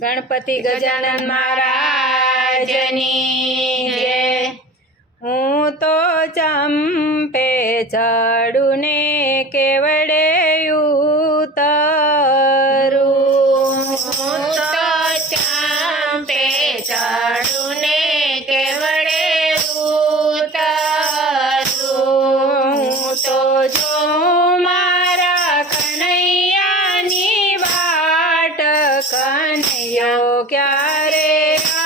ગણપતિ ગજાનન મહારાજની જય। હું તો ચંપે ચડું ને કેવડે ઉતરું। હું તો ચંપે ચડું ને કેવડે ઉતરું। હું તો જોઉં મારા કનૈયાની વાટ, કનૈયો ક્યારે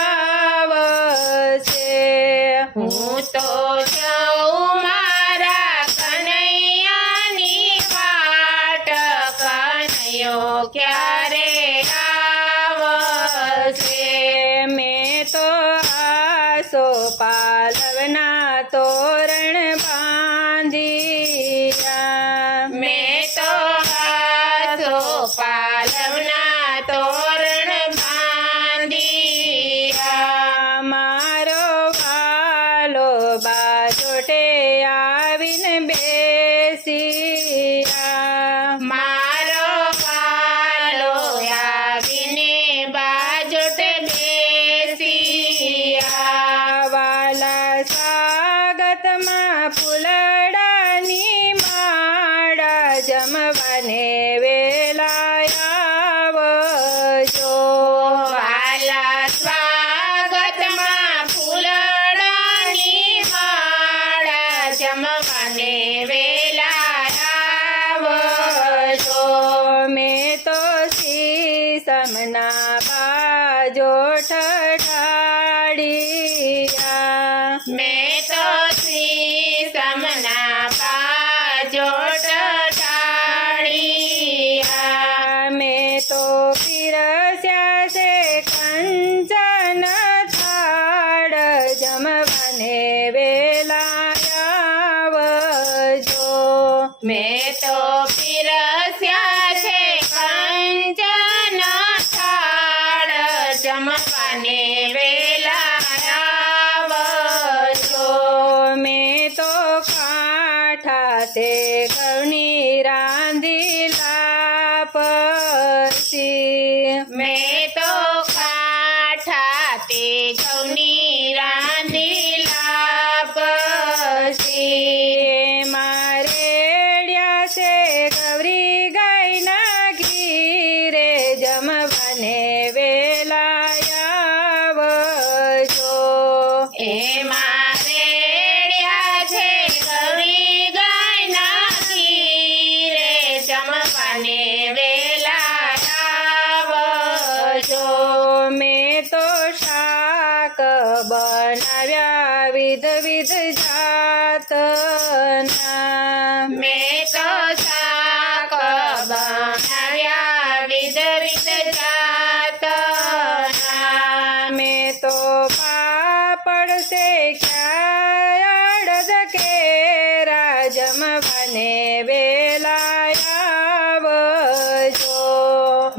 આવશે। હું તો જાઉં મારા કનૈયાની વાટ, કનૈયો ક્યારે આવશે। મેં તો આસો પાલવના તોરણ બાંધ્યા। મેં તો આસો પાલવના તોરણ બાંધ્યા। મારો વાલો બાજોટે આવીને બેસ્યા। મારો વાલો આવીને બાજોટ બેસ્યા। વાલા સ્વાગતમાં ફૂલડાની માળા, જમવાને વેલા આવજો। વાલા સ્વાગતમાં ફૂલડાની માળા, જમવાને વેલા આવજો। મેં તો શીશમના બાજો ઠઠાડ્યા। મેં તો શ્રીસમના બાજોટ ઠાળ્યા। મેં તો પીરસ્યા છે કંચન થાળ, જમવાને વેલા આવજો। મેં તો પીરસ્યા છે કંચન થાળ, જમવાને વેલા આવજો। મેં તો કાંઠા તે ઘઉંની રાંધી લાપસી। મેં તો કાંઠા તે ઘઉંની રાંધી લાપસી। રેડ્યા છે ગૌરી ગાયના ઘીરે, જમવાને વેલા આવજો। એમાં રેડ્યા છે ગૌરી ગાયના ઘીરે, જમવાને વેલા આવજો। મેં તો શાક બનાવ્યા વિધ જાતના। મેં તો શાક બનાવ્યા વિધ જાતના। મેં તો પાપડ શેક્યા અડદ કેરા, જમવાને વેલા આવજો।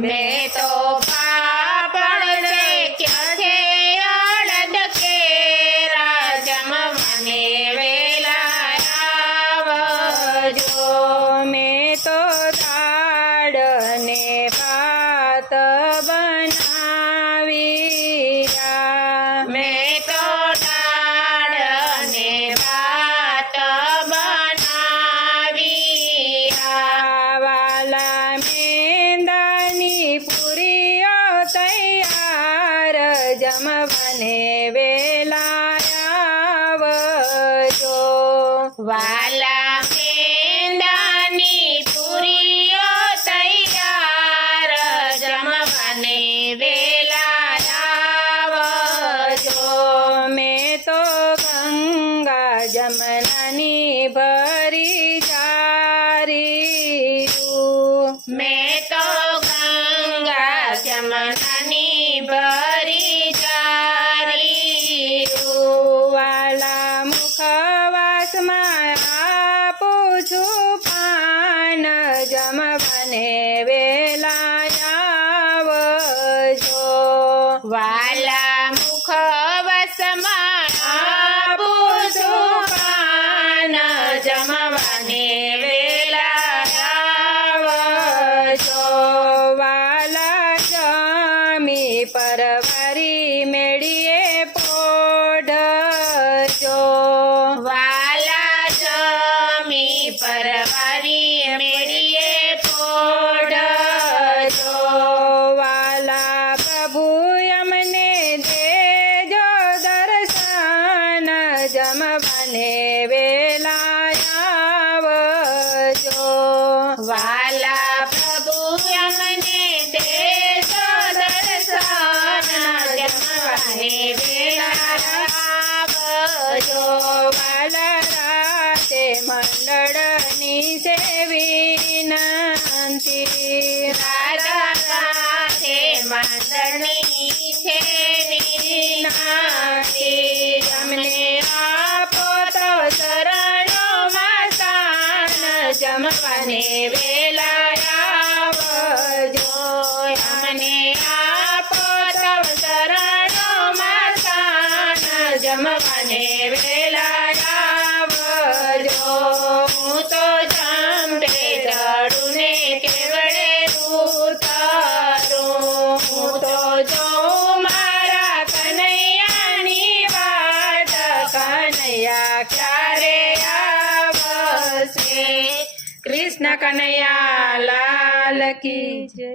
મેં તો પાપડ શેક્યા છે અડદ કેરા, જમવાને વેલા આવજો। મેં તો દાળ ને ભાત બનાવ્યા। મેં તો દાળ અને ભાત બનાવ્યા। વાલા મેંદાની પૂરીઓ તૈયાર, જમવાને વેલા આવજો। વાલા મેંદાની પૂરીઓ તૈયાર, જમવાને વેલા આવજો। મેં તો ગંગા જમનાની ભરી જારી। મેં તો ગંગા જમનાની ભરી જારી। વાલા મુખવાસમાં આપું છું પાન, જમવાને વેલા આવજો। વાલા મુખવાસમાં આપું છું પાન, જમવાને વેલા આવજો। વાલા જમી પરવારી મેળીએ પોઢજો વાલા જમી પરવારી મેળીએ પોઢજો વાલા પ્રભુ અમને દેજો દર્શન જમવાને વેલા આવજો વાલા પ્રભુ અમને દેજો દર્શન જમવાને વેલા આવજો વાલા રાતે મંડળની સેવી વિનંતી રાધા રાધે મંડળની છે વિનંતી અમને આપો તો શરણોમાં સ્થાન જમવાને વેલા આવજો અમને આપો તવ શરણોમાં સ્થાન જમવાને વેલા આવજો હું તો જંપે ચડું ને કેવડે ઉતારું હું તો જોઉં મારા કનૈયાની વાટ કનૈયા ક્યારે આવશે કૃષ્ણ કનૈયા લાલ કી જય